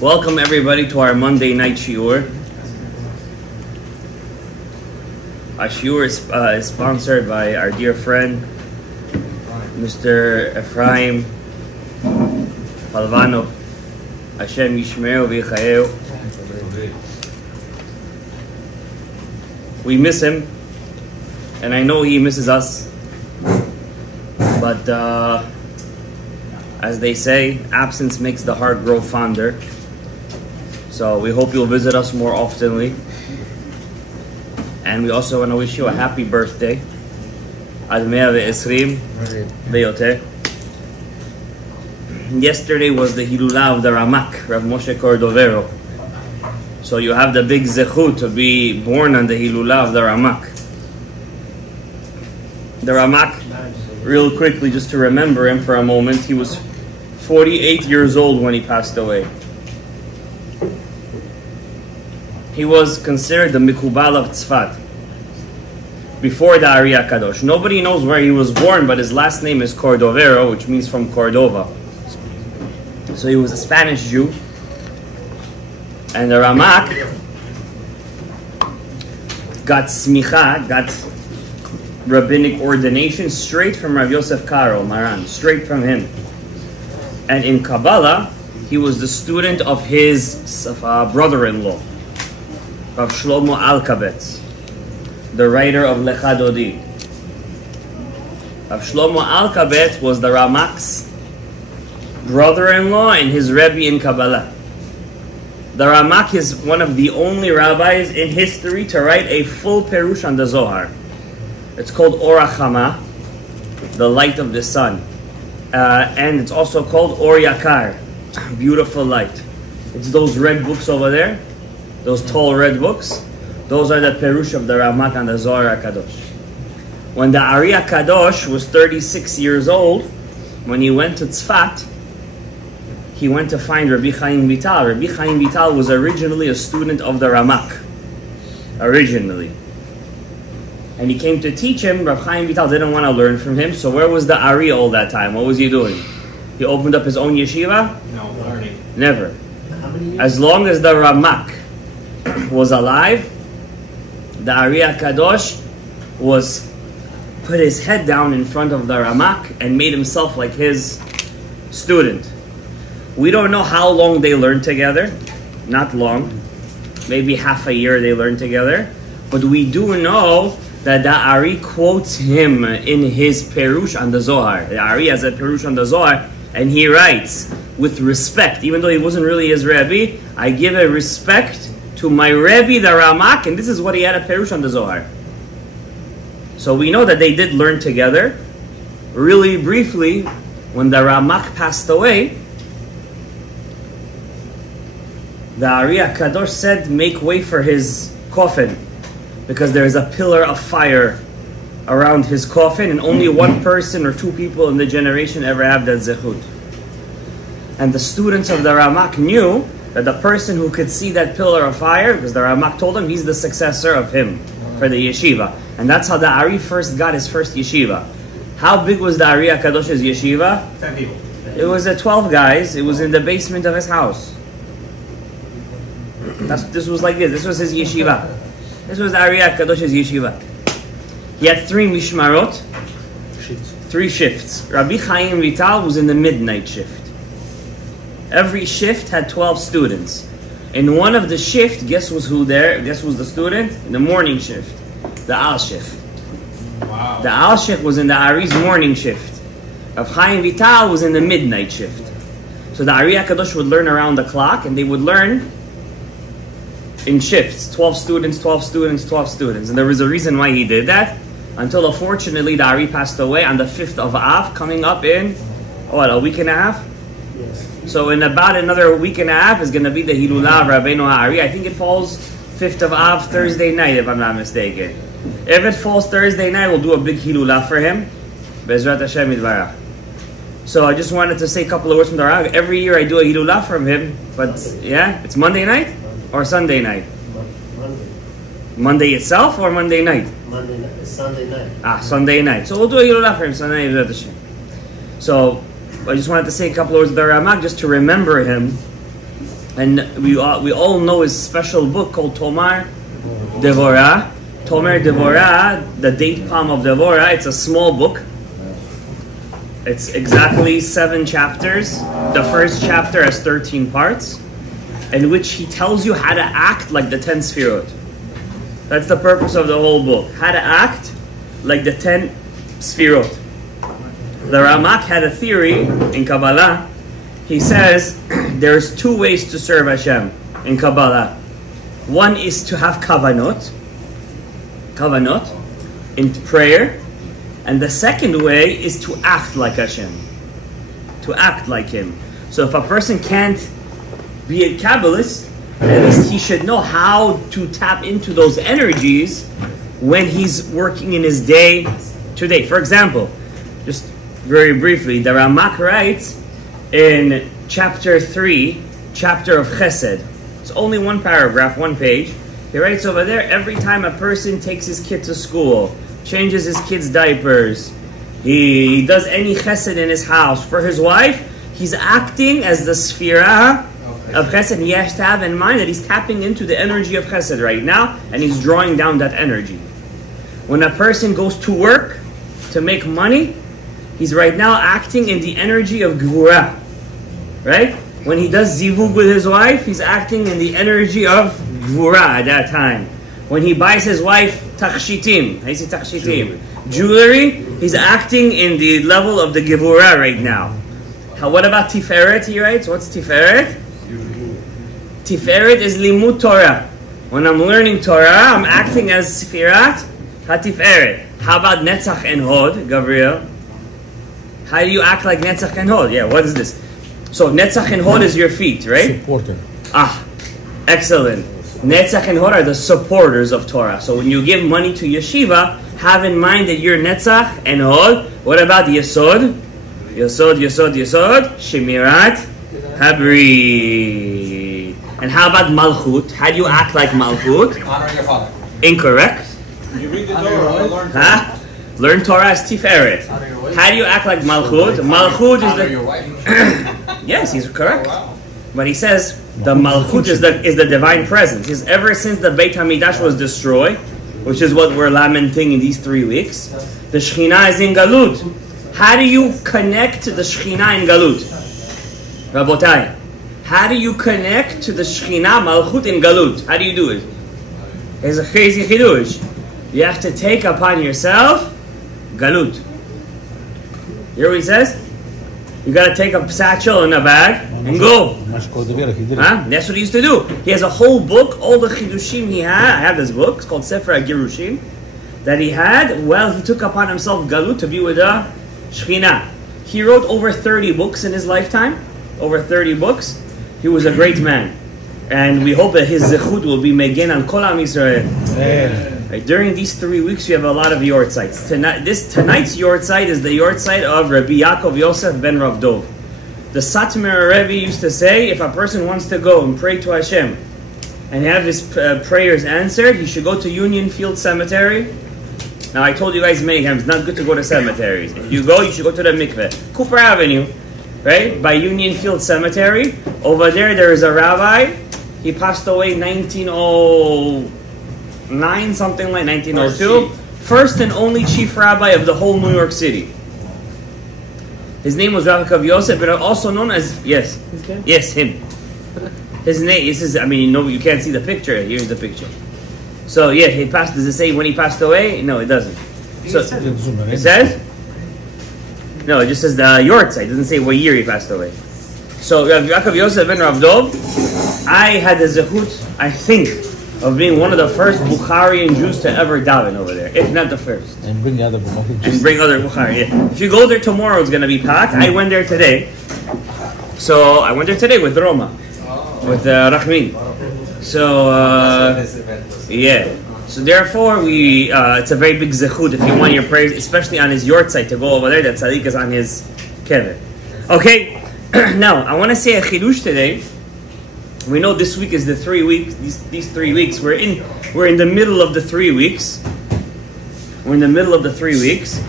Welcome everybody to our Monday night shiur. Our shiur is sponsored by our dear friend, Mr. Ephraim Kavanot. Hashem Yishmeu V'Yichayeu. We miss him, and I know he misses us. But as they say, absence makes the heart grow fonder. So we hope you'll visit us more oftenly. And we also want to wish you a happy birthday. Ad 120 Veyoter. Yesterday was the Hilulah of the Ramak, Rav Moshe Cordovero. So you have the big zechut to be born on the Hilulah of the Ramak. The Ramak, real quickly, just to remember him for a moment, he was 48 years old when he passed away. He was considered the Mikubal of Tzfat before the Ari Kadosh. Nobody knows where he was born, but his last name is Cordovero, which means from Cordova. So he was a Spanish Jew. And the Ramak got smicha, got rabbinic ordination straight from Rav Yosef Karo, Maran, straight from him. And in Kabbalah, he was the student of his brother-in-law, Rav Shlomo Gadaev, the writer of Lecha Dodi. Rav Shlomo Gadaev was the Ramak's brother-in-law and his Rebbe in Kabbalah. The Ramak is one of the only rabbis in history to write a full perush on the Zohar. It's called Or HaChama, the light of the sun. And it's also called Or Yakar, beautiful light. It's those red books over there, those tall red books. Those are the perush of the Ramak and the Zohar HaKadosh. When the Ari HaKadosh was 36 years old, when he went to Tzfat, he went to find Rabbi Chaim Vital. Rabbi Chaim Vital was originally a student of the Ramak. Originally. And he came to teach him. Rabbi Chaim Vital didn't want to learn from him, so where was the Ari all that time? What was he doing? He opened up his own yeshiva? No, learning. Never. As long as the Ramak was alive, the Ari HaKadosh put his head down in front of the Ramak and made himself like his student. We don't know how long they learned together. Not long. Maybe half a year they learned together. But we do know that the Ari quotes him in his Perush on the Zohar. The Ari has a Perush on the Zohar, and he writes, with respect, even though he wasn't really his Rebbe, I give a respect to my Rebbe, the Ramak, and this is what he had a Perush on the Zohar. So we know that they did learn together. Really briefly, when the Ramak passed away, the Ari HaKadosh said, make way for his coffin, because there is a pillar of fire around his coffin, and only one person or two people in the generation ever have that zechut. And the students of the Ramak knew that the person who could see that pillar of fire, because the Ramak told him he's the successor of him for the yeshiva. And that's how the Ari first got his first yeshiva. How big was the Ari HaKadosh's yeshiva? 10 people. It was 12 guys. It was in the basement of his house. This was like this. This was his yeshiva. This was Ari HaKadosh's yeshiva. He had 3 mishmarot, 3 shifts. Rabbi Chaim Vital was in the midnight shift. Every shift had 12 students. In one of the shift, guess was who there? Guess who was the student? In the morning shift. The Al shift. Wow. The Al shift was in the Ari's morning shift. Rav Chaim Vital was in the midnight shift. So the Ari HaKadosh would learn around the clock, and they would learn in shifts, 12 students, 12 students, 12 students. And there was a reason why he did that, until unfortunately the Ari passed away on the 5th of Av, coming up in, a week and a half? Yes. So in about another week and a half is going to be the Hilulah of Rabbeinu Ha'ari. I think it falls 5th of Av, Thursday night, if I'm not mistaken. If it falls Thursday night, we'll do a big Hilulah for him. Bezrat Hashem Yitbarach. So I just wanted to say a couple of words from the Rav. Every year I do a Hilulah from him, but yeah, it's Monday night? Or Sunday night? Monday. Monday itself or Monday night? Monday night. Sunday night. Sunday night. So we'll do a Hilulah for him Sunday night. So I just wanted to say a couple of words of the Ramak just to remember him. And we all know his special book called Tomar Devorah. Tomer Devorah, the date palm of Devorah. It's a small book. It's exactly 7 chapters. The first chapter has 13 parts, in which he tells you how to act like the 10 Sfirot. That's the purpose of the whole book. How to act like the 10 Sfirot. The Ramak had a theory in Kabbalah. He says there's 2 ways to serve Hashem in Kabbalah. One is to have Kavanot in prayer. And the second way is to act like Hashem. To act like Him. So if a person can't be a Kabbalist, at least he should know how to tap into those energies when he's working in his day today. For example, just very briefly, the Ramak writes in chapter 3, chapter of Chesed. It's only 1 paragraph, 1 page. He writes over there, every time a person takes his kid to school, changes his kid's diapers, he does any chesed in his house for his wife, he's acting as the sphira of chesed. He has to have in mind that he's tapping into the energy of chesed right now, and he's drawing down that energy. When a person goes to work to make money, he's right now acting in the energy of gvura, right? When he does zivug with his wife, he's acting in the energy of gvura at that time. When he buys his wife tachshitim, I say tachshitim, jewelry, he's acting in the level of the gevurah right now. What about tiferet, he writes? What's tiferet? Tiferet is limud Torah. When I'm learning Torah, I'm acting as Sfirat HaTiferet. How about Netzach and Hod, Gabriel? How do you act like Netzach and Hod? Yeah, what is this? So Netzach and Hod is your feet, right? Supporter. Excellent. Netzach and Hod are the supporters of Torah. So when you give money to yeshiva, have in mind that you're Netzach and Hod. What about Yesod? Yesod, Shemirat Habri. And how about Malchut? How do you act like Malchut? Honor your father. Incorrect. You read the Torah or learn Huh? Learn Torah as Tiferet. How do you act like Malchut? Malchut is Honor your the... wife. Yes, he's correct. Wow. But he says the Malchut is the divine presence. He's ever since the Beit HaMikdash was destroyed, which is what we're lamenting in these 3 weeks, the Shekhinah is in Galut. How do you connect to the Shekhinah in Galut? Rabotai, how do you connect to the Shekhinah Malchut in Galut? How do you do it? It's a crazy chidush. You have to take upon yourself Galut. You hear what he says? You got to take a satchel and a bag and go. Huh? That's what he used to do. He has a whole book, all the chidushim he had. I have this book. It's called Sefer HaGirushim. That he had. Well, he took upon himself Galut to be with the Shekhinah. He wrote over 30 books in his lifetime. Over 30 books. He was a great man. And we hope that his zechut will be megen on Kol Am Yisrael. Right, during these 3 weeks, we have a lot of yortzites. Tonight's yortzite is the yortzite of Rabbi Yaakov Yosef ben Rav Dov. The Satmar Rebbe used to say, if a person wants to go and pray to Hashem and have his prayers answered, he should go to Union Field Cemetery. Now, I told you guys many times, it's not good to go to cemeteries. If you go, you should go to the mikveh. Cooper Avenue, right? By Union Field Cemetery. Over there is a rabbi. He passed away 1909, something like 1902. First and only chief rabbi of the whole New York City. His name was Rav Yaakov Yosef, but also known as, yes, him. His name, you can't see the picture. Here's the picture. So yeah, he passed. Does it say when he passed away? No, it doesn't. So it says? No, it just says the yortzeit. It doesn't say what year he passed away. So Rav Yaakov Yosef ben Rav Dov, I had the zechut, I think, of being one of the first Bukharian Jews to ever daven over there, if not the first. And bring other Bukhari. Yeah. If you go there tomorrow, it's going to be packed. I went there today. So I went there today with Roma, with Rachmin. So yeah. So therefore, it's a very big zechut if you want your prayers, especially on his yortzeit, to go over there. That tzaddik is on his kever. Okay. Now I want to say a chidush today. We know this week is the 3 weeks. These 3 weeks we're in the middle of the 3 weeks. We're in the middle of the 3 weeks,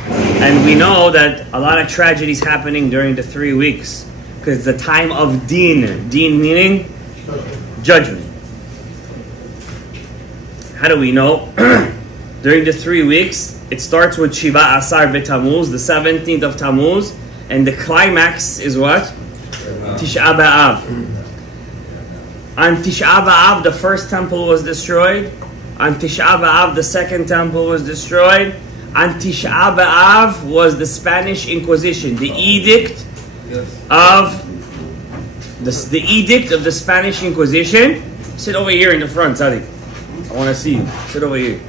and we know that a lot of tragedies happening during the 3 weeks because it's the time of din. Din meaning Judgment. How do we know? During the 3 weeks, it starts with Shiva Asar B'Tammuz, the 17th of Tammuz, and the climax is what? Tisha B'Av. On Tisha B'Av, the first temple was destroyed. On Tisha B'Av, the second temple was destroyed. On Tisha B'Av was the Spanish Inquisition, the edict of the Spanish Inquisition. Sit over here in the front, Sadiq. I want to see you. Sit over here.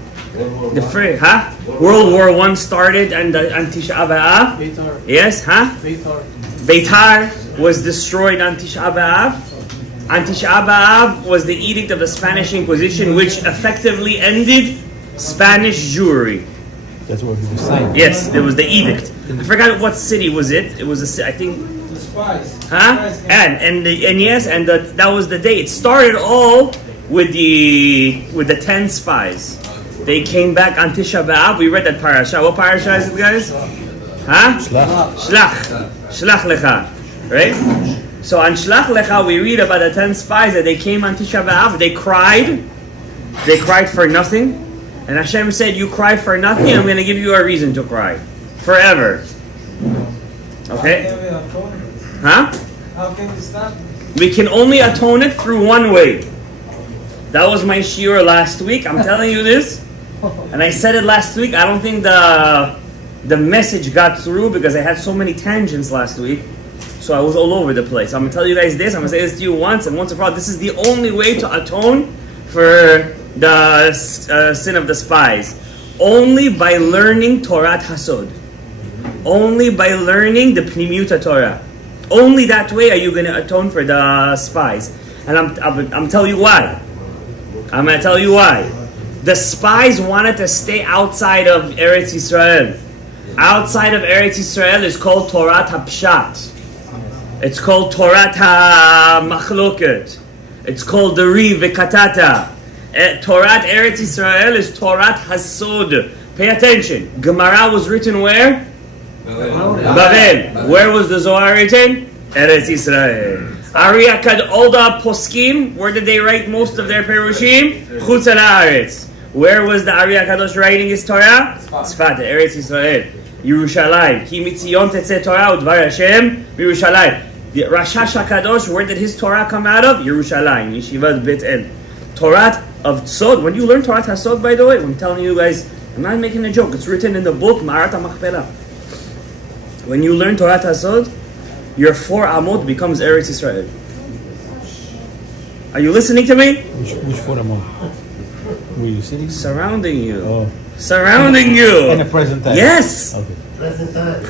World War I started on Tisha B'Av. Yes, Beitar was destroyed on Tisha B'Av. On Tisha B'Av was the edict of the Spanish Inquisition, which effectively ended Spanish Jewry. That's what he was saying. Yes, it was the edict. I forgot what city was it. It was I think. The spies. That was the day. It started all with the 10 spies. They came back on Tisha B'Av. We read that parasha. What parasha is it, guys? Shlach Lecha. Right? So on Shlach Lecha, we read about the 10 spies that they came on Tisha B'Av. They cried. They cried for nothing. And Hashem said, you cry for nothing, I'm going to give you a reason to cry. Forever. Okay? How can we stop? We can only atone it through one way. That was my shiur last week. I'm telling you this. And I said it last week. I don't think the message got through because I had so many tangents last week. So I was all over the place. I'm going to tell you guys this. I'm going to say this to you once and once and for all. This is the only way to atone for the sin of the spies. Only by learning Torat Hasod. Only by learning the Pnimiut Torah. Only that way are you going to atone for the spies. And I'm telling you why. I'm going to tell you why. The spies wanted to stay outside of Eretz Yisrael. Outside of Eretz Yisrael is called Torat HaPshat. It's called Torat HaMachloket. It's called the Riv V'Katata. Torat Eretz Yisrael is Torat Hasod. Pay attention. Gemara was written where? Babel. Where was the Zohar written? Eretz Yisrael. All the poskim, where did they write most of their perushim? Chutz Haaretz. Where was the Ari HaKadosh writing his Torah? Tzfat, Eretz Yisrael. Yerushalayim. Ki mitzion tetzeh Torah udvar Hashem Yerushalayim. The Rashash HaKadosh, where did his Torah come out of? Yerushalayim. Yeshivat Bet El. Torah of Sod. When you learn Torah HaSod, by the way, I'm telling you guys, I'm not making a joke. It's written in the book Ma'arat HaMachpelah. When you learn Torah HaSod, your 4 Amot becomes Eretz Yisrael. Are you listening to me? Which 4 Amot? Were you sitting? Surrounding you. Oh. Surrounding you. In the present time. Yes. Okay. Present time.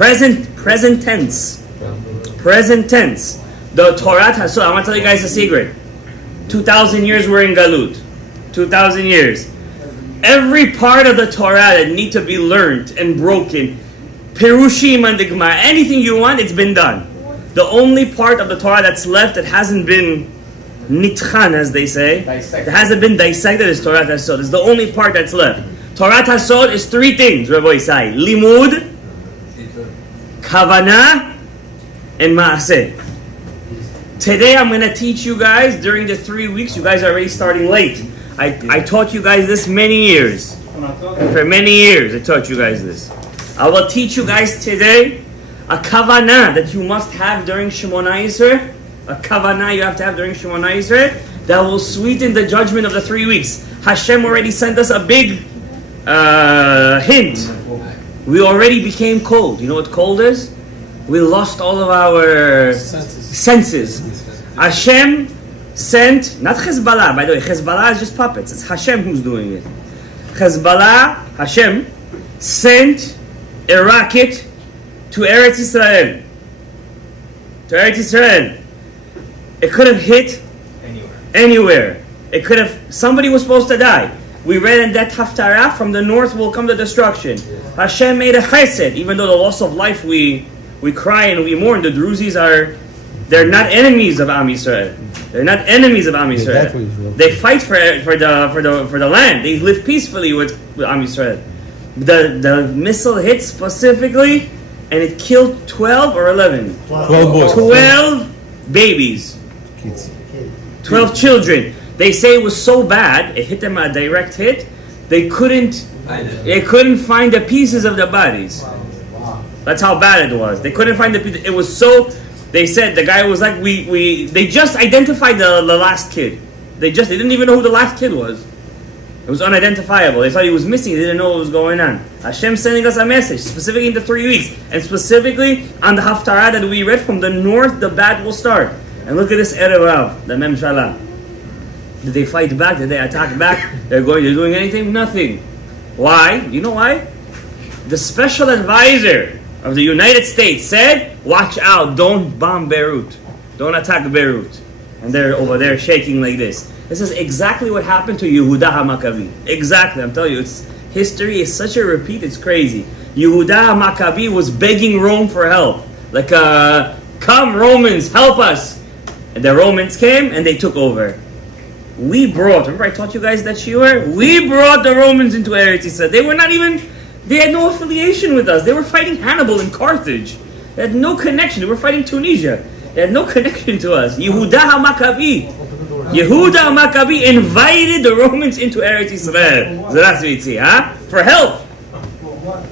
Present tense. Present tense. The Torah HaSod. I want to tell you guys a secret. 2,000 years we're in Galut. 2,000 years. Every part of the Torah that need to be learned and broken, Perushim and the Gemara, anything you want, it's been done. The only part of the Torah that's left that hasn't been nitchan, as they say, that hasn't been dissected is Torah HaSod. It's the only part that's left. Torah HaSod is 3 things, Rabbi Isai. Limud, Kavanah, and Maaseh. Today I'm going to teach you guys during the 3 weeks. You guys are already starting late. I taught you guys this many years. For many years I taught you guys this. I will teach you guys today a kavanah that you must have during Shemona Yisrael. A kavanah you have to have during Shemona Yisrael that will sweeten the judgment of the 3 weeks. Hashem already sent us a big hint. We already became cold. You know what cold is? We lost all of our senses. Hashem sent, not Hezbollah, by the way, Hezbollah is just puppets. It's Hashem who's doing it. Hezbollah, Hashem, sent a rocket to Eretz Yisrael. To Eretz Yisrael. It could have hit anywhere. It could have, somebody was supposed to die. We read in that Haftarah, from the north will come the destruction. Hashem made a chesed, even though the loss of life we cry and we mourn. The Druzis they're not enemies of Am Yisrael. They're not enemies of Am Yisrael. They fight for the land. They live peacefully with Am Yisrael. The missile hit specifically, and it killed 12 or 11. 12 boys. 12 babies. Kids. 12 children. They say it was so bad, it hit them a direct hit, they couldn't find the pieces of the bodies. That's how bad it was. They couldn't find the pieces. It was so, they said, the guy was like, they just identified the last kid. They didn't even know who the last kid was. It was unidentifiable. They thought he was missing. They didn't know what was going on. Hashem sending us a message, specifically in the 3 weeks, and specifically on the Haftarah that we read from the north, the bad will start. And look at this Erev Rav, the Memshala. Did they fight back? Did they attack back? They're doing anything? Nothing. Why? You know why? The special advisor of the United States said, watch out, don't bomb Beirut. Don't attack Beirut. And they're over there shaking like this. This is exactly what happened to Yehuda HaMaccabi. Exactly, I'm telling you, history is such a repeat, it's crazy. Yehuda HaMaccabi was begging Rome for help. Like, come Romans, help us. And the Romans came and they took over. Remember I taught you guys that shiur? We brought the Romans into Eretz Yisrael. They had no affiliation with us. They were fighting Hannibal in Carthage. They had no connection. They were fighting Tunisia. They had no connection to us. Yehuda HaMaccabi invited the Romans into Eretz Yisrael. For help.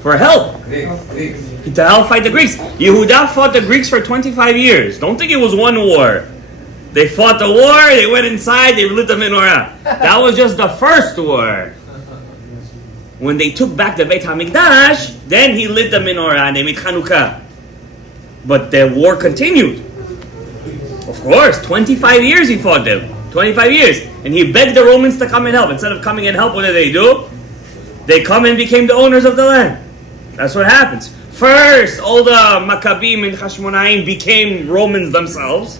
For help. To help fight the Greeks. Yehuda fought the Greeks for 25 years. Don't think it was one war. They fought the war, they went inside, they lit the menorah. That was just the first war. When they took back the Beit HaMikdash, then he lit the menorah and they made Chanukah. But the war continued. Of course, 25 years he fought them. 25 years. And he begged the Romans to come and help. Instead of coming and help, what did they do? They come and became the owners of the land. That's what happens. First, all the Maccabim and Hashmonaim became Romans themselves.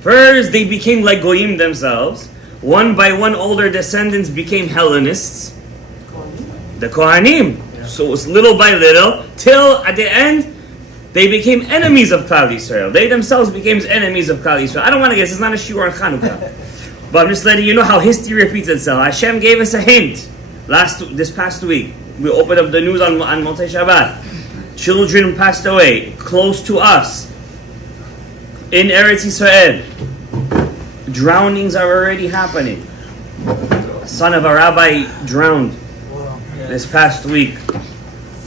First, they became like Goyim themselves. One by one, all their descendants became Hellenists. The Kohanim. So it was little by little, till at the end, they became enemies of Klal Yisrael. They themselves became enemies of Klal Yisrael. I don't want to guess, it's not a shiur on Chanukah. But I'm just letting you know how history repeats itself. Hashem gave us a hint this past week. We opened up the news on Motzei Shabbat. Children passed away close to us in Eretz Yisrael. Drownings are already happening. A son of a rabbi drowned this past week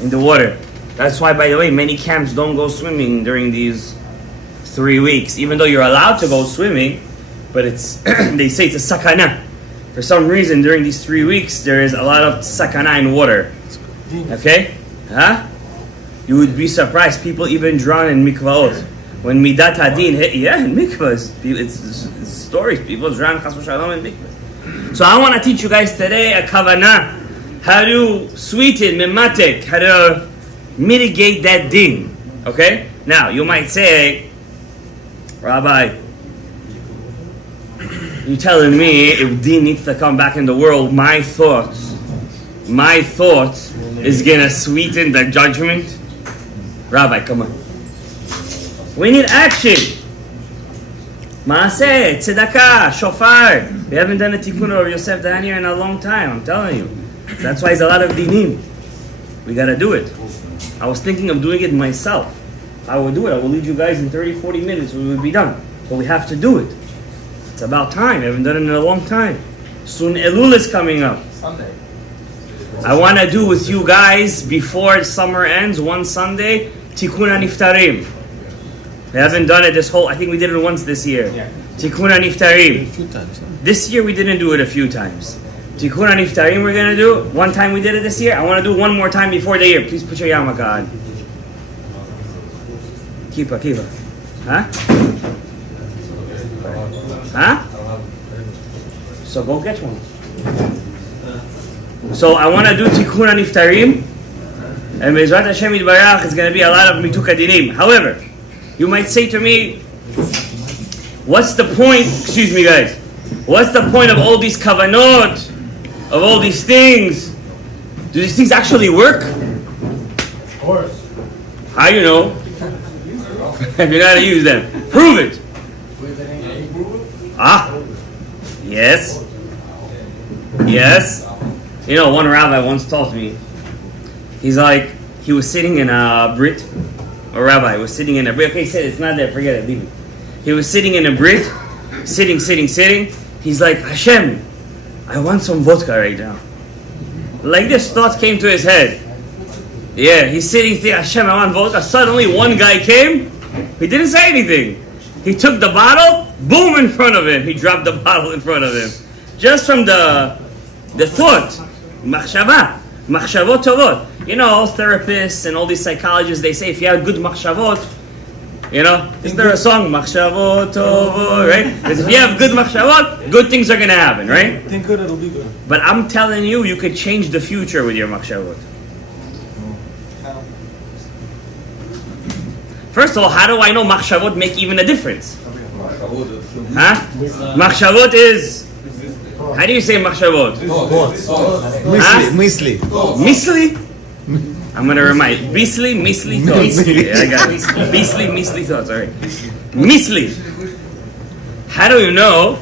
in the water. That's why, by the way, many camps don't go swimming during these 3 weeks, even though you're allowed to go swimming. But it's they say it's a sakana. For some reason, during these 3 weeks, there is a lot of sakana in water. Okay? Huh? You would be surprised. People even drown in mikvaot. When midat hadin hit, in mikvahs. It's stories. People drown chas v'shalom in mikvahs. So I want to teach you guys today a kavanah. How to sweeten, mematek. How to mitigate that din. Okay? Now, you might say, Rabbi, you telling me if din needs to come back in the world, my thoughts is gonna sweeten the judgment? Rabbi, come on. We need action. Maaseh, tzedakah, shofar. We haven't done a tikkun of Yosef down here in a long time, I'm telling you. That's why it's a lot of dinim. We gotta do it. I was thinking of doing it myself. I will do it. I will lead you guys in 30, 40 minutes. We will be done. But we have to do it. It's about time. I haven't done it in a long time. Soon Elul is coming up. Sunday. I want to do with you guys before summer ends, one Sunday, Tikkun HaNiftarim. We haven't done it I think we did it once this year. Yeah. Tikkun HaNiftarim. A few times. This year we didn't do it a few times. Tikkun HaNiftarim we're going to do. One time we did it this year. I want to do one more time before the year. Please put your yarmulke on. Kippah. Huh? Huh? So go get one. So I want to do Tikkun HaNiftarim. And Bezrat Hashem Yitbarach, it's going to be a lot of mituk adinim. However, you might say to me, what's the point, excuse me guys, what's the point of all these kavanot, of all these things? Do these things actually work? Of course. How you know? If you know how to use them. Prove it. Yes. You know, one rabbi once taught me, he was sitting in a Brit, a rabbi was sitting in a Brit, okay, say it's not there, forget it, leave it. He was sitting in a Brit, sitting. He's like, Hashem, I want some vodka right now. Like this thought came to his head. Yeah, he's sitting there, Hashem, I want vodka. Suddenly one guy came, he didn't say anything. He took the bottle, boom, in front of him. He dropped the bottle in front of him. Just from the thought, machshavot tovot. You know, therapists and all these psychologists, they say if you have good machshavot, you know, isn't there a song, machshavot tovot, right? Because if you have good machshavot, good things are going to happen, right? Think good, it'll be good. But I'm telling you, you could change the future with your machshavot. First of all, how do I know machshavot make even a difference? Huh? Machshavot is... How do you say machshavot? Misli. Misli? I'm going to remind. Misli thoughts. Yeah, I got it. Misli thoughts. All right. Misli. How do you know?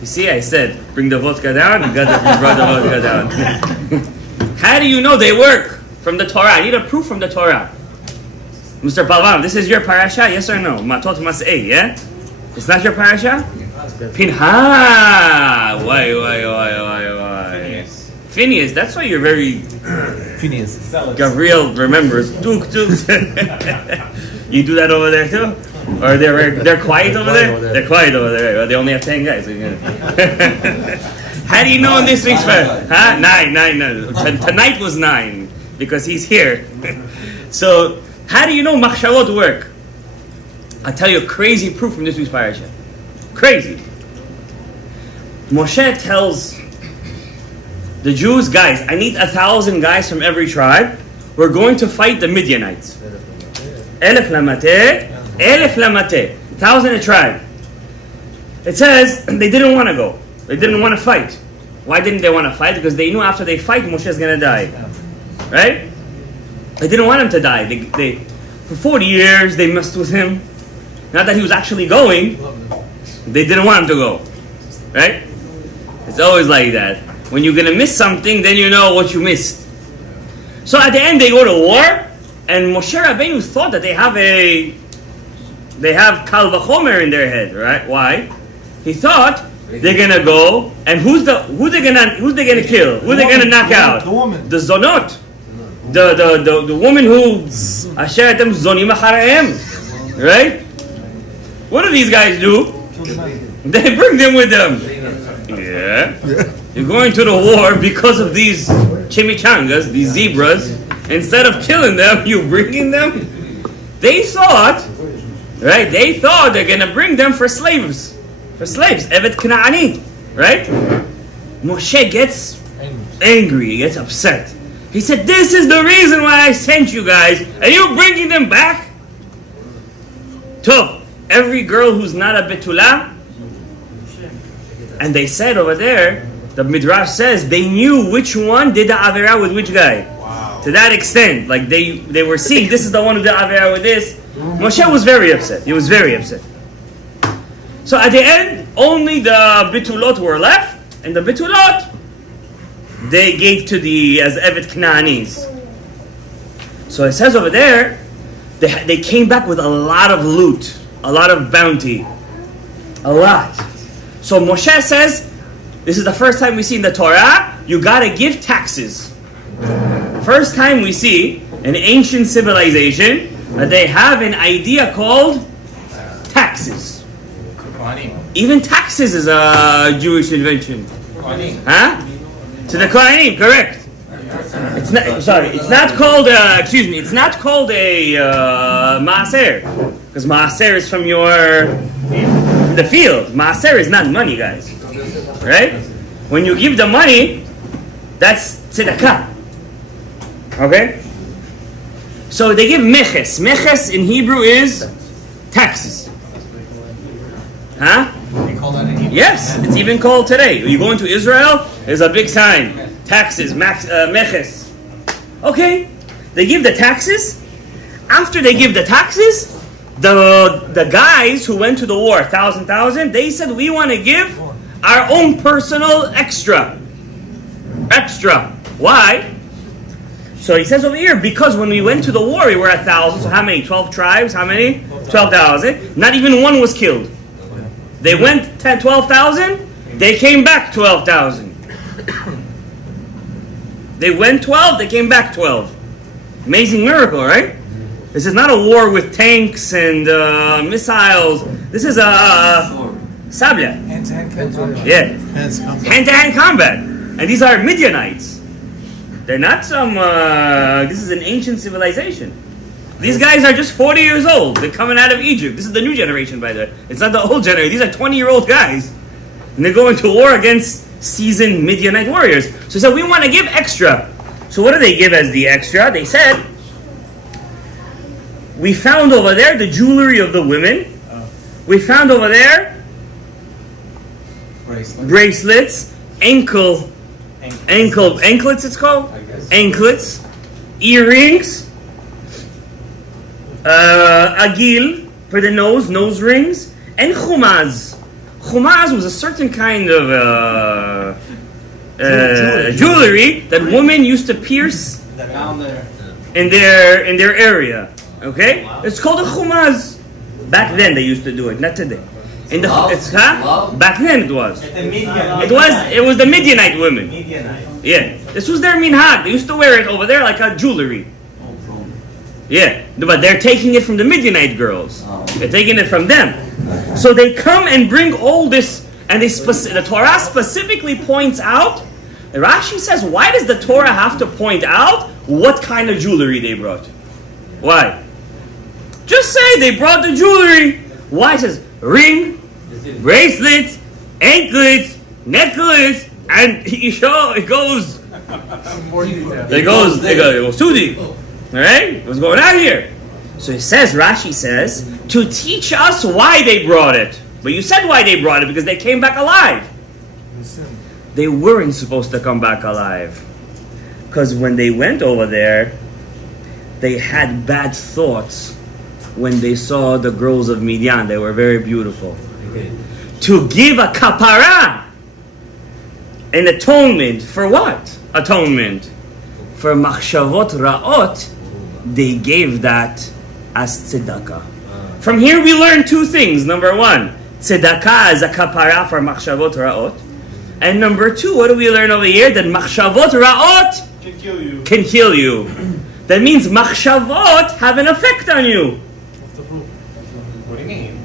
You see, I said, bring the vodka down. You brought the vodka down. How do you know they work from the Torah? I need a proof from the Torah. Mr. Palvan, this is your parasha? Yes or no? Matot Mas'ei, yeah? It's not your parasha? Pinha! Why? Phineas, that's why you're very... Phineas. Gabriel remembers. Tuk. You do that over there too? Or they're quiet over there? They're quiet over there. They only have 10 guys. How do you know in this week's parasha? Huh? 9. Tonight was 9 because he's here. So... How do you know machshavot work? I'll tell you a crazy proof from this week's parasha. Crazy. Moshe tells the Jews, guys, I need 1,000 guys from every tribe. We're going to fight the Midianites. Elef lamate. 1,000 a tribe. It says they didn't want to go. They didn't want to fight. Why didn't they want to fight? Because they knew after they fight, Moshe is going to die. Right? They didn't want him to die. They for 40 years, they messed with him. Not that he was actually going. They didn't want him to go. Right? It's always like that. When you're going to miss something, then you know what you missed. So at the end, they go to war. And Moshe Rabbeinu thought that they have Kal Vachomer in their head. Right? Why? He thought they're going to go. And who they going to kill? Who they going to knock out? The woman. The Zonot. The woman who Asher Atem Zonim Acharayim, right? What do these guys do? They bring them with them. Yeah. You're going to the war because of these chimichangas, these zebras. Instead of killing them, you're bringing them. They thought, right? They thought they're gonna bring them for slaves, Evet Knaani, right? Moshe gets angry. He gets upset. He said, this is the reason why I sent you guys, and you're bringing them back? Tov, every girl who's not a Betula, and they said over there, the Midrash says, they knew which one did the Avera with which guy. Wow. To that extent, like they were seeing, this is the one who did Avera with this. Moshe was very upset. He was very upset. So at the end, only the Betulot were left, and the Betulot, they gave to the as Evet Knaanis. So it says over there, they came back with a lot of loot, a lot of bounty, a lot. So Moshe says, this is the first time we see in the Torah, you gotta give taxes. First time we see an ancient civilization that they have an idea called taxes. Even taxes is a Jewish invention. Huh? To the Kohanim, correct. It's not. Sorry, it's not called. It's not called a maaser, because maaser is from the field. Maaser is not money, guys. Right? When you give the money, that's tzedakah. Okay. So they give meches. Meches in Hebrew is taxes. Huh? Yes, it's even called today. You go into Israel, there's a big sign. Taxes, meches. Okay, they give the taxes. After they give the taxes, the guys who went to the war, 1,000, they said, we want to give our own personal extra. Why? So he says over here, because when we went to the war, we were 1,000. So how many? 12 tribes? How many? 12,000. Not even one was killed. They went 12,000, they came back 12,000. They went 12, they came back 12. Amazing miracle, right? This is not a war with tanks and missiles. This is a sabla. Hand-to-hand combat. Yeah. Hand-to-hand combat. And these are Midianites. They're not some, this is an ancient civilization. These guys are just 40 years old. They're coming out of Egypt. This is the new generation, by the way. It's not the old generation. These are 20-year-old guys. And they're going to war against seasoned Midianite warriors. So he said, we want to give extra. So what do they give as the extra? They said, we found over there the jewelry of the women. We found over there bracelets, anklets it's called? Anklets, earrings, agil for the nose rings, and chumaz. Chumaz was a certain kind of jewelry that women used to pierce in their area. Okay, it's called a chumaz. Back then they used to do it, not today. Back then it was. It was the Midianite women. Yeah, this was their minhag. They used to wear it over there like a jewelry. Yeah, but they're taking it from the Midianite girls. They're taking it from them. So they come and bring all this, and the Torah specifically points out. Rashi says, why does the Torah have to point out what kind of jewelry they brought? Why? Just say they brought the jewelry. Why? It says ring, bracelets, anklets, necklace, and it goes too deep. Alright? What's going on here? So it says, Rashi says, to teach us why they brought it. But you said why they brought it, because they came back alive. They weren't supposed to come back alive. Because when they went over there, they had bad thoughts when they saw the girls of Midian. They were very beautiful. Okay. To give a kapara, an atonement, for what? Atonement. For machshavot ra'ot, they gave that as tzedakah. From here we learn two things. Number one, tzedakah is a kapara for machshavot ra'ot. And number two, what do we learn over here? That machshavot ra'ot can kill you. That means machshavot have an effect on you. What do you mean?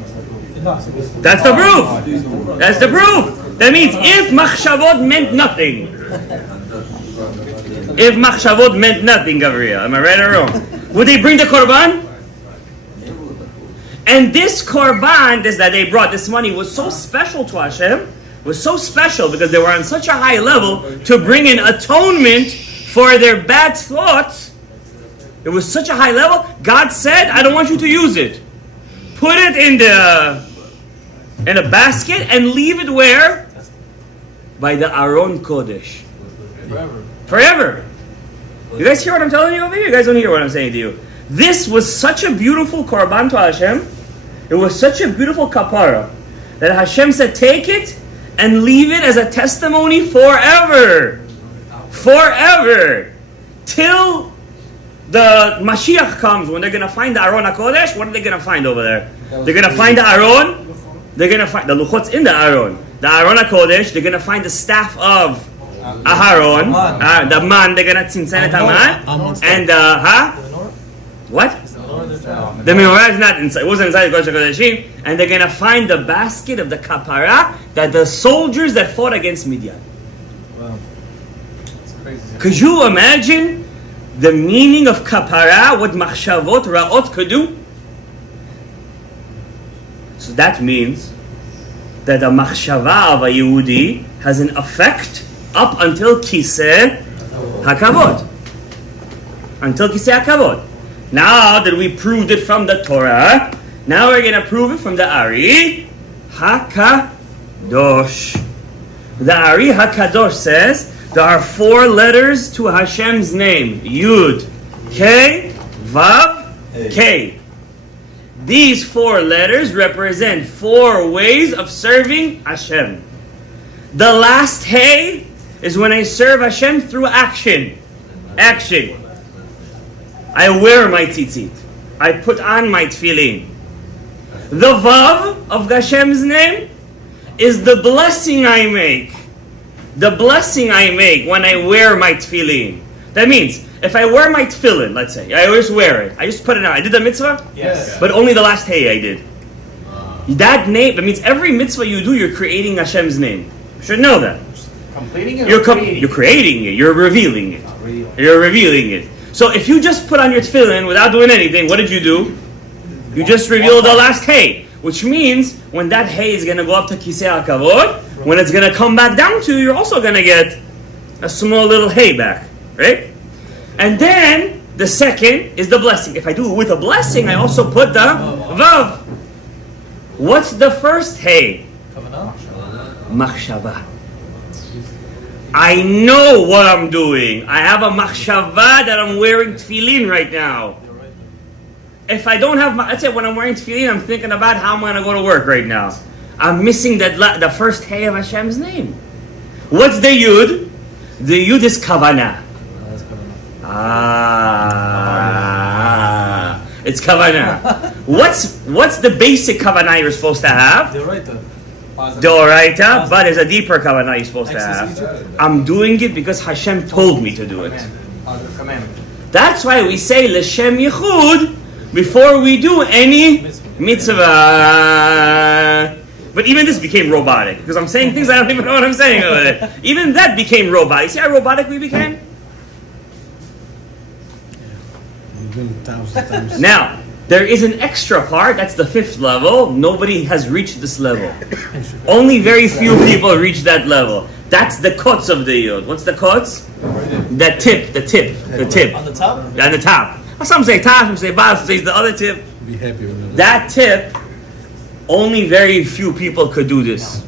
That's the proof. That's the proof. That means if machshavot meant nothing. If machshavot meant nothing, Gabriel, am I right or wrong? Would they bring the korban? And this korban, that they brought, this money was so special to Hashem, was so special because they were on such a high level to bring an atonement for their bad thoughts. It was such a high level. God said, I don't want you to use it. Put it in a basket and leave it where? By the Aron Kodesh. Forever. You guys hear what I'm telling you over here? You guys don't hear what I'm saying to you. This was such a beautiful korban to Hashem. It was such a beautiful kapara that Hashem said, take it and leave it as a testimony forever. Forever. Till the Mashiach comes, when they're going to find the Aron HaKodesh. What are they going to find over there? They're going to find the Aron. They're going to find the Luchot's in the Aron. The Aron HaKodesh. They're going to find the staff of Aharon. The man. They're going to tzintzen it man. And what? The menorah is not inside. It wasn't inside the Kodesh HaKodeshim. And they're going to find the basket of the kapara that the soldiers that fought against Midian. Wow. That's crazy. Could you imagine the meaning of kapara, what machshavot ra'ot could do? So that means that the machshava of a Yehudi has an effect up until Kiseh HaKavod. Until Kiseh HaKavod. Now that we proved it from the Torah, now we're going to prove it from the Ari HaKadosh. The Ari HaKadosh says there are 4 letters to Hashem's name. Yud, K, Vav, K. These 4 letters represent 4 ways of serving Hashem. The last Hey is when I serve Hashem through action. Action. I wear my tzitzit. I put on my tefillin. The Vav of Hashem's name is the blessing I make. The blessing I make when I wear my tefillin. That means, if I wear my tefillin, let's say, I always wear it. I just put it on. I did the mitzvah? Yes. But only the last hey I did. That name, that means every mitzvah you do, you're creating Hashem's name. You should know that. Completing it. You're creating it. You're revealing it. You're revealing it. So if you just put on your tefillin without doing anything, what did you do? You just revealed the last hey. Which means, when that hay is going to go up to Kisei HaKavod, when it's going to come back down to you, you're also going to get a small little hay back. Right? And then, the second is the blessing. If I do it with a blessing, I also put the Vav. What's the first hay? Kavanot. Machshava. I know what I'm doing. I have a machshava that I'm wearing tefillin right now. If I don't have, let's say when I'm wearing tefillin, I'm thinking about how I'm going to go to work right now. I'm missing the first hey of Hashem's name. What's the yud? The yud is kavanah. It's kavanah. What's the basic kavanah you're supposed to have? Deoraita, but there's a deeper kavanah you're supposed to have. I'm doing it because Hashem told me to do it. That's why we say l'shem yichud before we do any mitzvah. But even this became robotic because I'm saying things I don't even know what I'm saying over there. Even that became robotic. See how robotic we became? Now, there is an extra part, that's the 5th level. Nobody has reached this level. Only very few people reach that level. That's the kotz of the yod. What's the kotz? The tip. On the top? On the top. Some say top, some say bottom, some say the other tip. Be happy with that tip, only very few people could do this.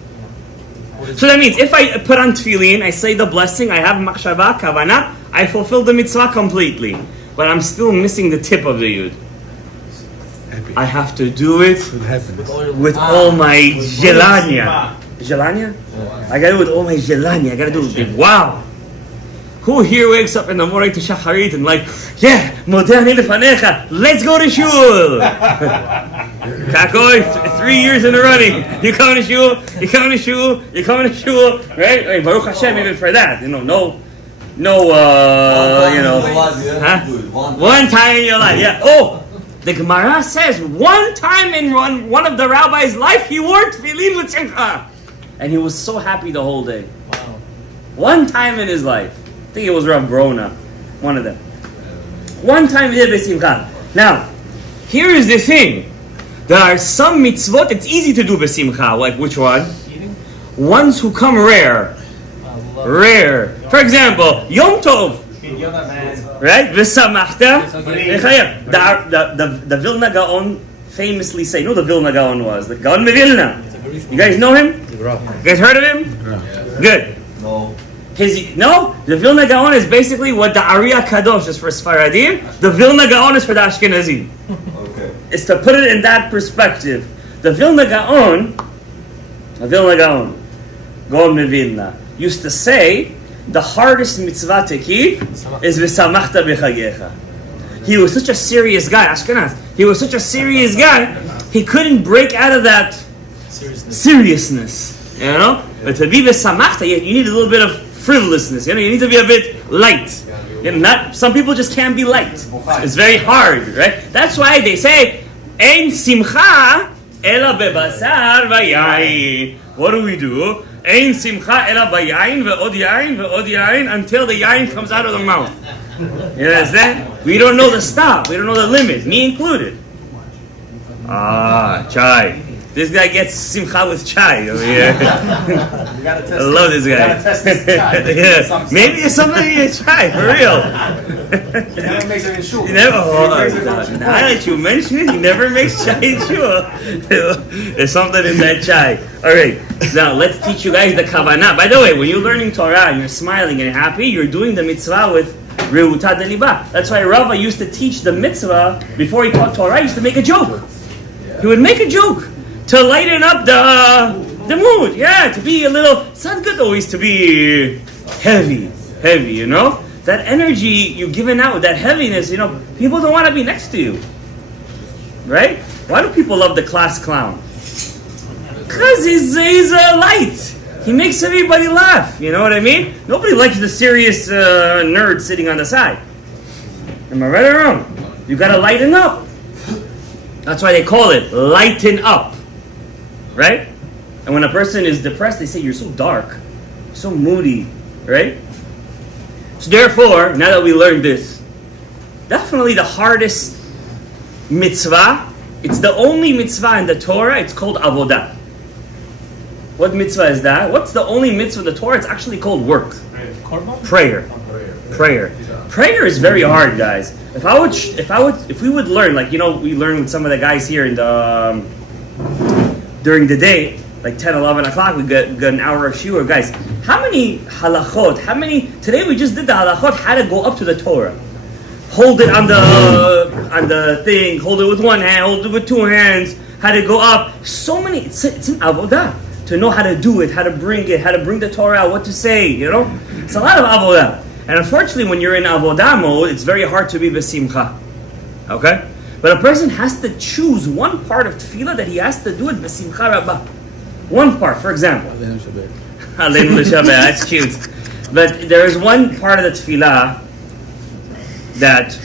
So that means if I put on tefillin, I say the blessing, I have machshava, kavanah, I fulfill the mitzvah completely. But I'm still missing the tip of the yud. Happy. I have to do it with all my jelania. Jelania? I gotta do it with all my jelania. I gotta do it. Wow. Who here wakes up in the morning to shacharit and like, yeah, modani lefanecha, let's go to shul. Kakoi, 3 years in a running. You coming to shul? You coming to shul? You coming to shul? Right? I mean, Baruch Hashem, even for that, no, huh? One time in your life, yeah. Oh, the Gemara says one time in one of the rabbi's life, he wore tefillin with simcha, and he was so happy the whole day. Wow. One time in his life. I think it was Rav Brona, one of them. One time he did besimcha. Now, here is the thing. There are some mitzvot it's easy to do besimcha. Like which one? Eating? Ones who come rare. Rare. For example, Yom Tov. Right? V'samachta. The Vilna Gaon famously say, you know who the Vilna Gaon was? The Gaon Vilna. You guys know him? You guys heard of him? Good. No. The Vilna Gaon is basically what the Ariya Kadosh is for Sfaradim. The Vilna Gaon is for the Ashkenazim. Okay. It's to put it in that perspective. The Vilna Gaon, Gaon Mevilna, used to say the hardest mitzvah to keep is v'samachta b'chagecha. He was such a serious guy, Ashkenaz. He was such a serious guy, he couldn't break out of that seriousness. You know? But to be v'samachta, you need a little bit of frivolousness. You need to be a bit light. Some people just can't be light. It's very hard, right? That's why they say, "Ein simcha ela bebasar v'yayin." What do we do? Ein simcha ela b'yayin ve'od yayin until the yayin comes out of the mouth. You understand? We don't know the stop. We don't know the limit. Me included. Chai. This guy gets simcha with chai over here. I love this guy. Yeah. Maybe it's something in chai, for real. He never makes it in shul. Now that you mention it, he never makes chai in shul. There's something in that chai. Alright, now let's teach you guys the kavanah. By the way, when you're learning Torah and you're smiling and happy, you're doing the mitzvah with reutah delibah. That's why Rava used to teach the mitzvah before he taught Torah. He used to make a joke. He would make a joke to lighten up the mood. Yeah, to be a little. It's not good always to be heavy. You know that energy you're giving out, that heaviness. You know, people don't want to be next to you, right? Why do people love the class clown? Because he's light. He makes everybody laugh. You know what I mean? Nobody likes the serious nerd sitting on the side. Am I right or wrong? You gotta lighten up. That's why they call it lighten up. Right? And when a person is depressed, they say, you're so dark, so moody. Right? So therefore, now that we learned this, definitely the hardest mitzvah, it's the only mitzvah in the Torah, it's called avodah. What mitzvah is that? What's the only mitzvah in the Torah? It's actually called work. Prayer. Prayer is very hard, guys. If we would learn, like, we learn with some of the guys here in the during the day, like 10, 11 o'clock, we get an hour of shiur. Guys, how many halachot, today we just did the halachot, how to go up to the Torah. Hold it on the thing, hold it with one hand, hold it with two hands, how to go up. So many, it's an avodah. To know how to do it, how to bring the Torah out, what to say, It's a lot of avodah. And unfortunately, when you're in avodah mode, it's very hard to be besimcha. Okay? But a person has to choose one part of tefillah that he has to do it besimcha rabbah. One part, for example. Aleinu l'shabbat. That's cute. But there is one part of the tefillah that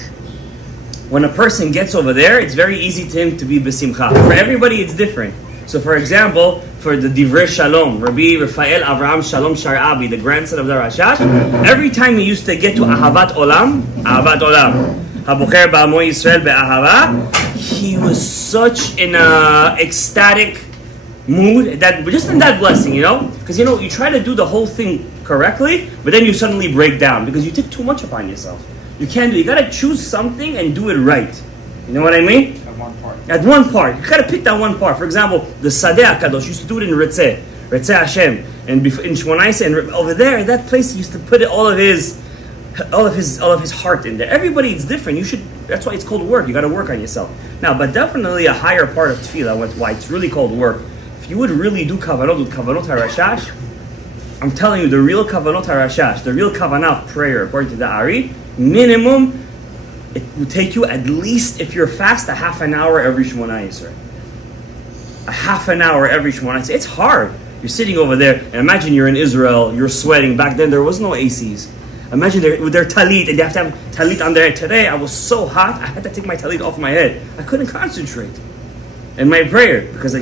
when a person gets over there, it's very easy to him to be besimcha. For everybody, it's different. So, for example, for the Divrei Shalom, Rabbi Rafael Avraham Shalom Sharabi, the grandson of the Rashash, every time he used to get to Ahavat Olam, Habucher Ba'amo Yisrael Be'ahava, he was such in a ecstatic mood, that just in that blessing, Because, you try to do the whole thing correctly, but then you suddenly break down because you take too much upon yourself. You got to choose something and do it right. You know what I mean? At one part. You gotta pick that one part. For example, the Sadeh HaKadosh used to do it in Ritzeh Hashem. And in Shmonaisa, and over there, that place, he used to put all of his heart in there. Everybody is different. That's why it's called work. You gotta work on yourself. Now, but definitely a higher part of tefillah, why it's really called work. If you would really do kavanot with kavanot harashash, I'm telling you, the real kavanot harashash, the real kavanah prayer, according to the Ari, minimum, it will take you at least, if you're fast, a half an hour every Shemona Yisrael. A half an hour every Shemona Yisrael. It's hard. You're sitting over there, and imagine you're in Israel, you're sweating. Back then, there was no ACs. Imagine with their talit, and they have to have talit on their head. Today, I was so hot, I had to take my talit off my head. I couldn't concentrate in my prayer, because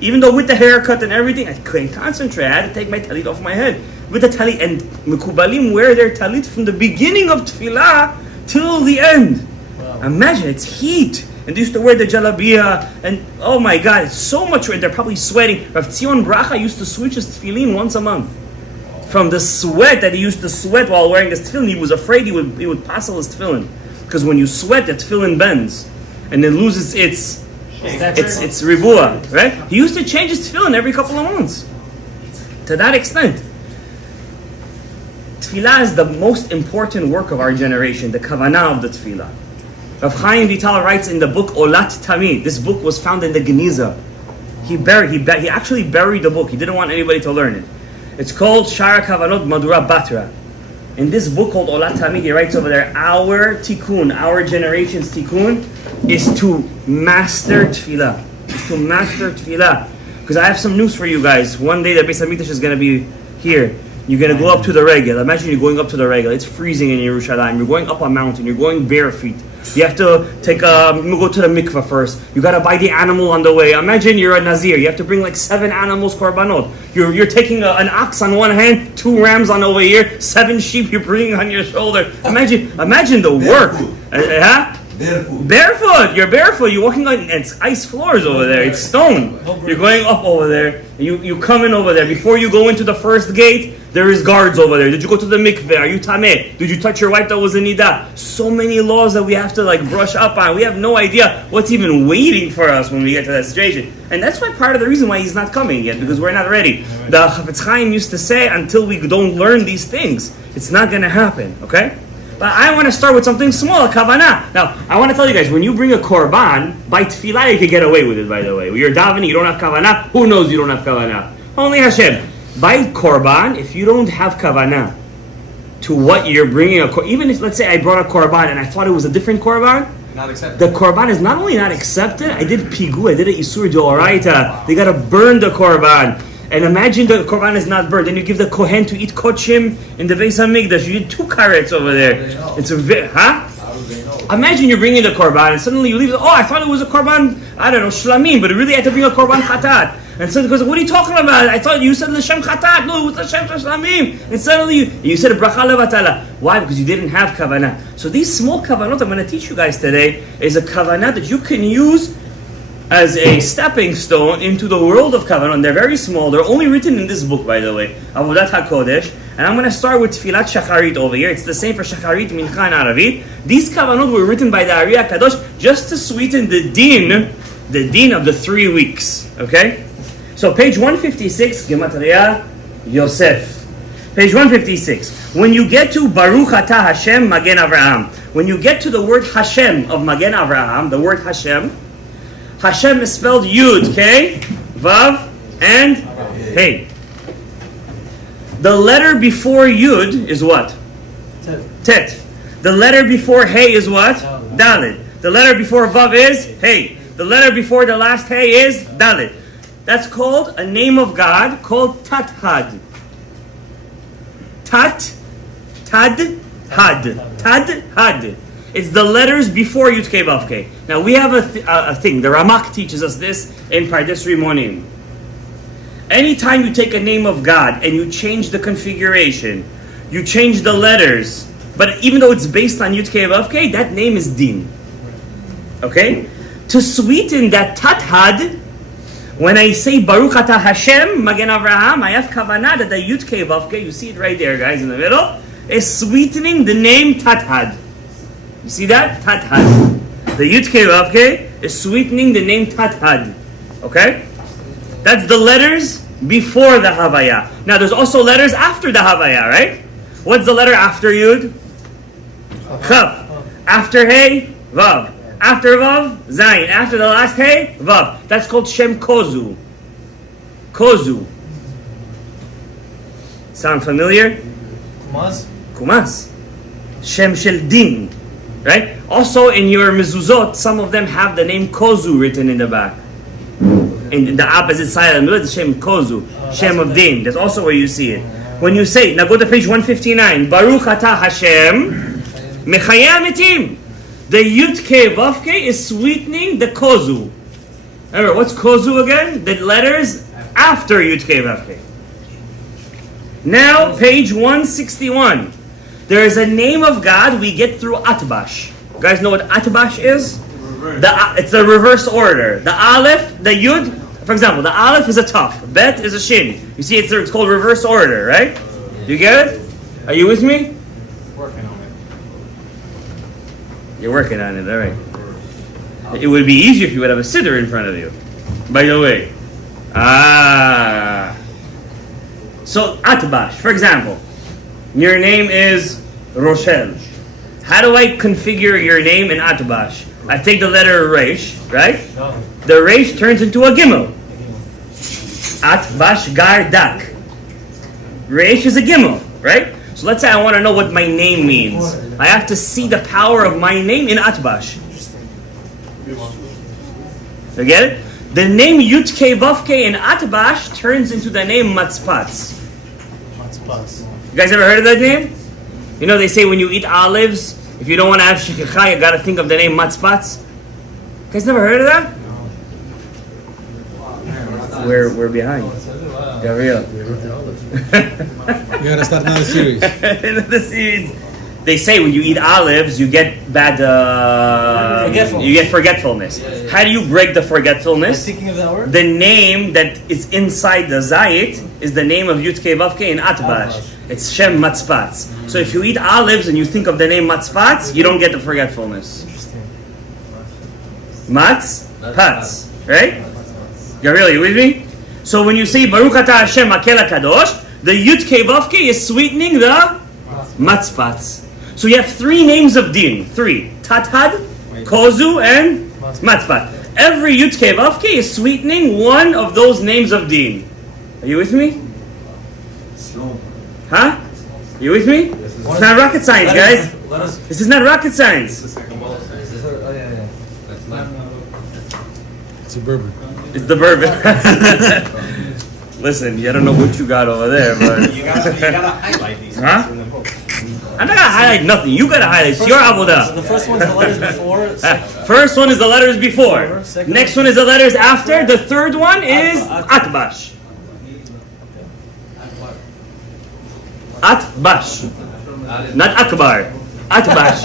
even though with the haircut and everything, I couldn't concentrate. I had to take my talit off my head. With the talit, and Mekubalim wear their talit from the beginning of tefillah till the end. Wow. Imagine, it's heat. And they used to wear the jalabiyah, and oh my God, it's so much rain. They're probably sweating. Rav Tzion Bracha used to switch his tefillin once a month. From the sweat that he used to sweat while wearing his tefillin, he was afraid he would passel his tefillin. Because when you sweat, the tefillin bends. And it loses its ribuah, right? He used to change his tefillin every couple of months. To that extent. Tefillah is the most important work of our generation, the kavanah of the tefillah. Rav Chaim Vital writes in the book Olat Tamid. This book was found in the Geniza. He actually buried the book. He didn't want anybody to learn it. It's called Shara Kavanot Madura Batra. In this book called Olat Tamid, he writes over there, our tikkun, our generation's tikkun, is to master tefillah. Because I have some news for you guys. One day the Beis HaMikdash is going to be here. You're going to go up to the regel. Imagine you're going up to the regel. It's freezing in Yerushalayim. You're going up a mountain. You're going bare feet. You have to go to the mikveh first. You got to buy the animal on the way. Imagine you're a Nazir. You have to bring like 7 animals korbanot. You're taking an ox on one hand, 2 rams on over here, 7 sheep you're bringing on your shoulder. Imagine the work. Barefoot. You're barefoot. You're walking on it's ice floors over there. It's stone. You're going up over there. You come in over there. Before you go into the first gate, there is guards over there. Did you go to the mikveh? Are you tameh? Did you touch your wife that was in nidah? So many laws that we have to brush up on. We have no idea what's even waiting for us when we get to that situation. And that's why part of the reason why he's not coming yet, because we're not ready. The Chafetz Chaim used to say, until we don't learn these things, it's not going to happen. Okay? But I want to start with something small, a kavanah. Now, I want to tell you guys, when you bring a korban, by tefillah you can get away with it, by the way. When you're davening, you don't have kavanah. Who knows you don't have kavanah? Only Hashem. By korban, if you don't have kavanah to what you're bringing, even if, let's say, I brought a korban and I thought it was a different korban, Not accepted. The korban is not only not accepted, I did pigu, I did a isur d'oraita. They gotta burn the korban. And imagine the korban is not burned. Then you give the kohen to eat kochim in the Beis Hamikdash. You did 2 carrots over there. It's a Imagine you're bringing the korban and suddenly you leave. Oh, I thought it was a korban, I don't know, shlamim, but it really had to bring a korban chatat. And suddenly goes, what are you talking about? I thought you said l'shem chatat. No, it was l'shem shlamim. And suddenly you said bracha levatala. Why? Because you didn't have kavanah. So these small kavanot I'm going to teach you guys today is a kavanah that you can use as a stepping stone into the world of kavanot. They're very small. They're only written in this book, by the way, Avodat HaKodesh. And I'm going to start with Tfilat Shacharit over here. It's the same for Shacharit, Mincha, and Aravit. These kavanot were written by the Ari HaKadosh just to sweeten the din of the 3 weeks. Okay? So page 156, Gematria Yosef. Page 156. When you get to Baruch Atah Hashem Magen Avraham, when you get to the word Hashem of Magen Avraham, the word Hashem is spelled Yud, K, Vav, and Hey. The letter before Yud is what? Tet. The letter before Hey is what? Dalet. The letter before Vav is Hey. The letter before the last Hey is Dalet. That's called a name of God called Tathad. Tadhad. It's the letters before Yud Kei Vav Kei. Now we have a thing. The Ramak teaches us this in Pardes Rimonim. Anytime you take a name of God and you change the configuration, you change the letters, but even though it's based on Yud Kei Vav Kei, that name is din. Okay? To sweeten that Tathad, when I say Baruch Atah Hashem Magen Avraham, I have kavanah that the Yud Kei Vav Kei, you see it right there, guys, in the middle, is sweetening the name Tathad. You see that? Tathad. The Yud Kei Vav Kei is sweetening the name Tathad. Okay? That's the letters before the Havaya. Now there's also letters after the Havaya, right? What's the letter after Yud? Chaf. After Hey, Vav. After Vav, Zayin. After the last Hey, Vav. That's called Shem Kozu. Kozu. Sound familiar? Kumas. Shem Shel Din. Right? Also in your mezuzot, some of them have the name Kozu written in the back. In the opposite side of the middle, it's Shem Kozu. Shem of Din. That's also where you see it. When you say, now go to page 159. Baruch Atah Hashem Mechayei Ametim. The Yud Kei Vav Kei is sweetening the Kozu. Remember, what's Kozu again? The letters after Yud Kei Vav Kei. Now, page 161. There is a name of God we get through Atbash. You guys know what Atbash is? It's the reverse order. The Aleph, the Yud, for example, the Aleph is a Taf. Bet is a Shin. You see, it's called reverse order, right? You get it? Are you with me? Working on it. You're working on it, all right. It would be easier if you would have a siddur in front of you. By the way. So, Atbash, for example. Your name is Rochelle. How do I configure your name in Atbash? I take the letter Reish, right? No. The Reish turns into a Gimel. Atbash Gar Dak. Reish is a Gimel, right? So let's say I want to know what my name means. I have to see the power of my name in Atbash. You get it? The name Yud Kei Vav Kei in Atbash turns into the name Matzpatz. You guys ever heard of that name? You know they say when you eat olives, if you don't want to have shikha, you got to think of the name Matzpatz. You guys never heard of that? We're behind. Gabriel. We gotta start another series. Another series. They say when you eat olives, you get bad. Forgetfulness. You get forgetfulness. How do you break the forgetfulness? Thinking of that word? The name that is inside the zayit is the name of Yud Kei Vav Kei in Atbash. It's Shem Matzpatz. So if you eat olives and you think of the name Matzpatz, you don't get the forgetfulness. Matzpatz, right? Gabriel, you with me? So when you say Baruch Atah Hashem Makel HaKadosh, the Yud Kei Vav Kei is sweetening the Matzpatz. So you have 3 names of din. 3. Tathad, Kozu, and Matzpatz. Every Yud Kei Vav Kei is sweetening one of those names of din. Are you with me? Huh? You with me? It's not rocket science, guys. This is not rocket science. It's a bourbon. It's the bourbon. Listen, I don't know what you got over there, but You gotta highlight these Huh? things in the book. I'm not gonna highlight nothing. You gotta highlight. It's your So avodah. the first one's the letters before. First one is the letters before. Next one is the letters after. The third one is atbash. Atbash. Not akbar. Atbash.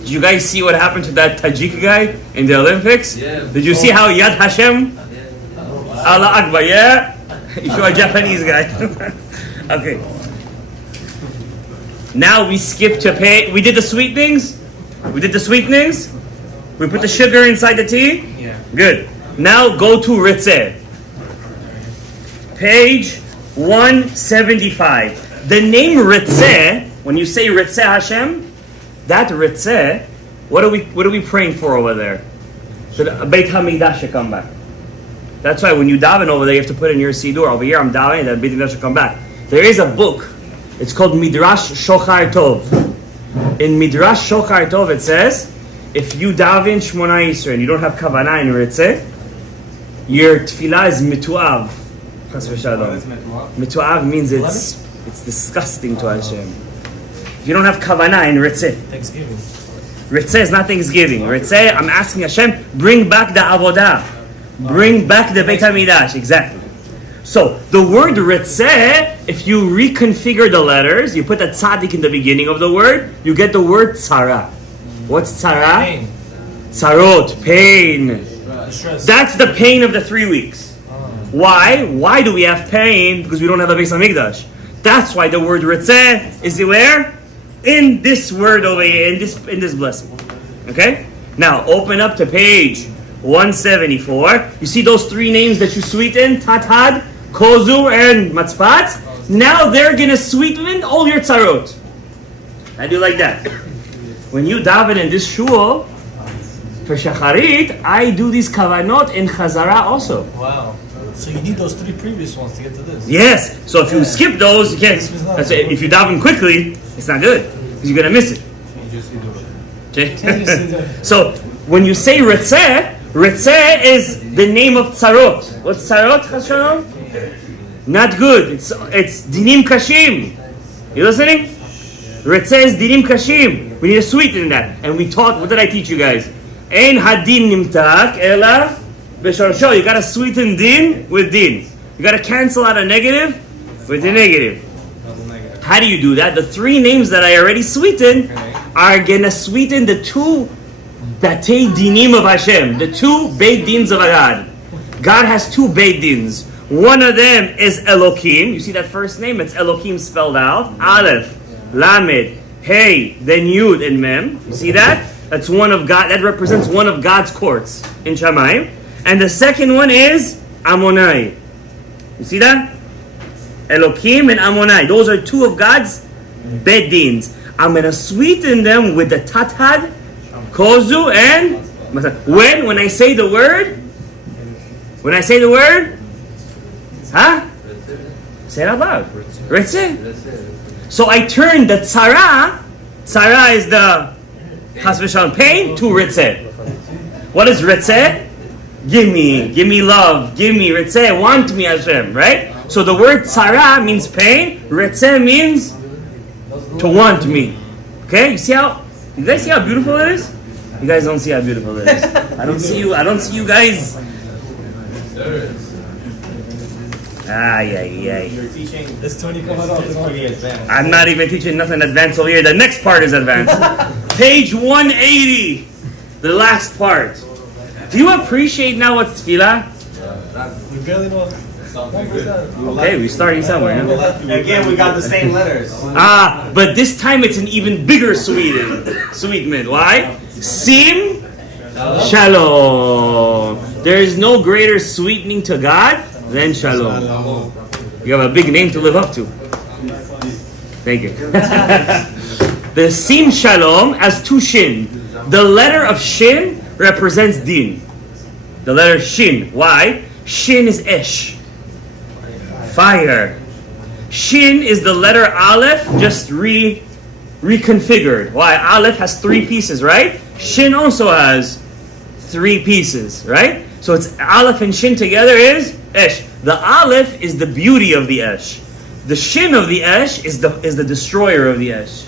Did you guys see what happened to that Tajik guy in the Olympics? Did you see how Yad Hashem? Allah Akbar, yeah? If you're a Japanese guy. Okay. Now we skip to pay. We did the sweetenings? We did the sweetenings? We put the sugar inside the tea? Yeah. Good. Now go to Ritzeh. Page 175. The name Ritzeh, when you say Ritzeh Hashem, that Ritzeh, what are we praying for over there? So the Beit HaMikdash should come back. That's why when you daven over there, you have to put in your siddur. Over here, I'm davening that Beit HaMikdash should come back. There is a book. It's called Midrash Shochar Tov. In Midrash Shochar Tov, it says, if you daven Shmona Yisrael and you don't have kavanah in Ritzeh, your tefillah is mituav. Chas v'shalom. Mituav means it's disgusting to Hashem. If you don't have kavanah in Ritzeh. Thanksgiving. Ritzeh is not Thanksgiving. Ritzeh, I'm asking Hashem, bring back the avodah. Bring back the Beit HaMikdash. Exactly. So, the word Ritzeh, if you reconfigure the letters, you put a tzaddik in the beginning of the word, you get the word tzara. What's tzara? Pain. Tzarot, pain. Stress. That's the pain of the 3 weeks. Why? Why do we have pain? Because we don't have a Beit HaMikdash. That's why the word Ritzeh is where? In this word over here, in this blessing. Okay? Now, open up to page 174. You see those three names that you sweeten? Tathad, Kozu, and Matzpat? Now they're going to sweeten all your tzarot. How do you like that? When you daven in this shul, for Shacharit, I do these kavanot in Chazara also. Wow. So you need those three previous ones to get to this. Yes. So if you skip those, you can't. That's it. If you daven quickly, it's not good because you're gonna miss it. Okay. So when you say Ritzeh, Ritzeh is the name of tzarot. What's tzarot, Chas Shalom? Not good. It's dinim kashim. You listening? Ritzeh is dinim kashim. We need to sweeten that. And we taught. What did I teach you guys? Ein hadin nimtak ela b'shorsho. You gotta sweeten din with din. You gotta cancel out a negative with a negative. How do you do that? The three names that I already sweetened are gonna sweeten the two batei dinim of Hashem, the two beit dins of God. God has two beit dins. One of them is Elokim. You see that first name? It's Elokim spelled out. Aleph, Lamed, Hey, then Yud and Mem. You see that? That's one of God. That represents one of God's courts in Shamayim. And the second one is Ammonai. You see that? Elokim and Ammonai. Those are two of God's bedins. I'm going to sweeten them with the Tathad, Kozu, and when I say the word, huh? Say it out loud. Ritzeh. So I turn the tzara is the chas v'shalom pain, to Ritzeh. What is Ritzeh? Give me love, give me Ritzeh, want me Hashem, right? So the word tzara means pain, Ritzeh means to want me. Okay, you guys see how beautiful it is? You guys don't see how beautiful it is. I don't see you guys. You're teaching It's 20 it's pretty advanced. I'm not even teaching nothing advanced over here. The next part is advanced. Page 180. The last part. Do you appreciate now what's tefillah? We barely know. Okay, we're starting somewhere. Huh? Again, we got the same letters. But this time it's an even bigger sweetment. Why? Sim Shalom. There is no greater sweetening to God than Shalom. You have a big name to live up to. Thank you. The Sim Shalom has two shin. The letter of shin represents din. The letter shin. Why? Shin is esh. Fire. Shin is the letter aleph, just reconfigured. Why? Aleph has three pieces, right? Shin also has 3 pieces, right? So it's Aleph and Shin together is Esh. The Aleph is the beauty of the Esh. The Shin of the Esh is the destroyer of the Esh.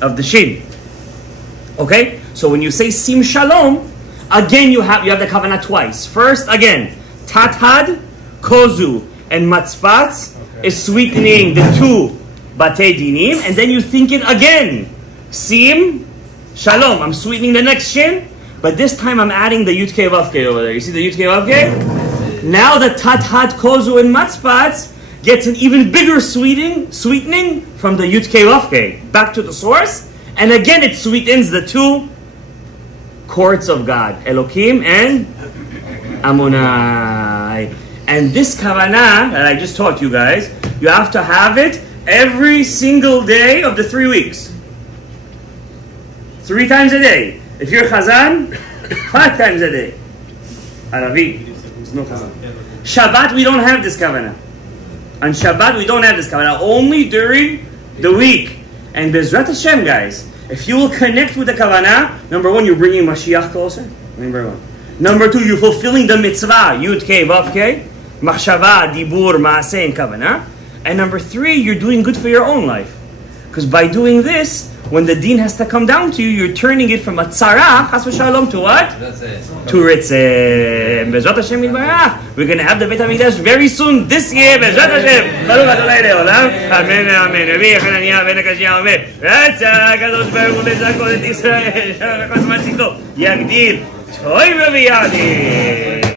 Of the Shin. Okay? So when you say Sim Shalom, again you have the Kavanah twice. First, again, Tathad, Kozu, and Matzpatz is sweetening the 2 Batei Dinim, and then you think it again. Sim Shalom, I'm sweetening the next Shin, but this time I'm adding the Yud Kei Vav Kei over there. You see the Yud Kei Vav Kei? Now the Tathad, Kozu, and Matzpatz gets an even bigger sweetening from the Yud Kei Vav Kei. Back to the source, and again it sweetens the 2 courts of God, Elokim and Amunai. And this kavanah that I just taught you guys, you have to have it every single day of the 3 weeks. 3 times a day. If you're Chazan, 5 times a day. Arabi, there's no Chazan. Shabbat, we don't have this kavanah. On Shabbat, we don't have this kavanah. Only during the week. And Bezrat Hashem, guys, if you will connect with the kavanah, number 1, you're bringing Mashiach closer. Number 1. Number 2, you're fulfilling the mitzvah, Yud Kei Vav Kei, Machshava, Dibur, Maaseh, and Kavanah. And number 3, you're doing good for your own life. Because by doing this, when the deen has to come down to you, you're turning it from a tzara, chas v'shalom, to what? To ritzeh. Bezrat Hashem yitbarach. We're going to have the Beit HaMikdash very soon, this year, Bezrat Hashem. Baruch Adonai le'olam. Amen, amen. Rabbi Hananiah ben Akashia omer, Ratzah HaKadosh Baruch Hu lezakot et Yisrael, Yagdil, Toy Rabbi Yadi.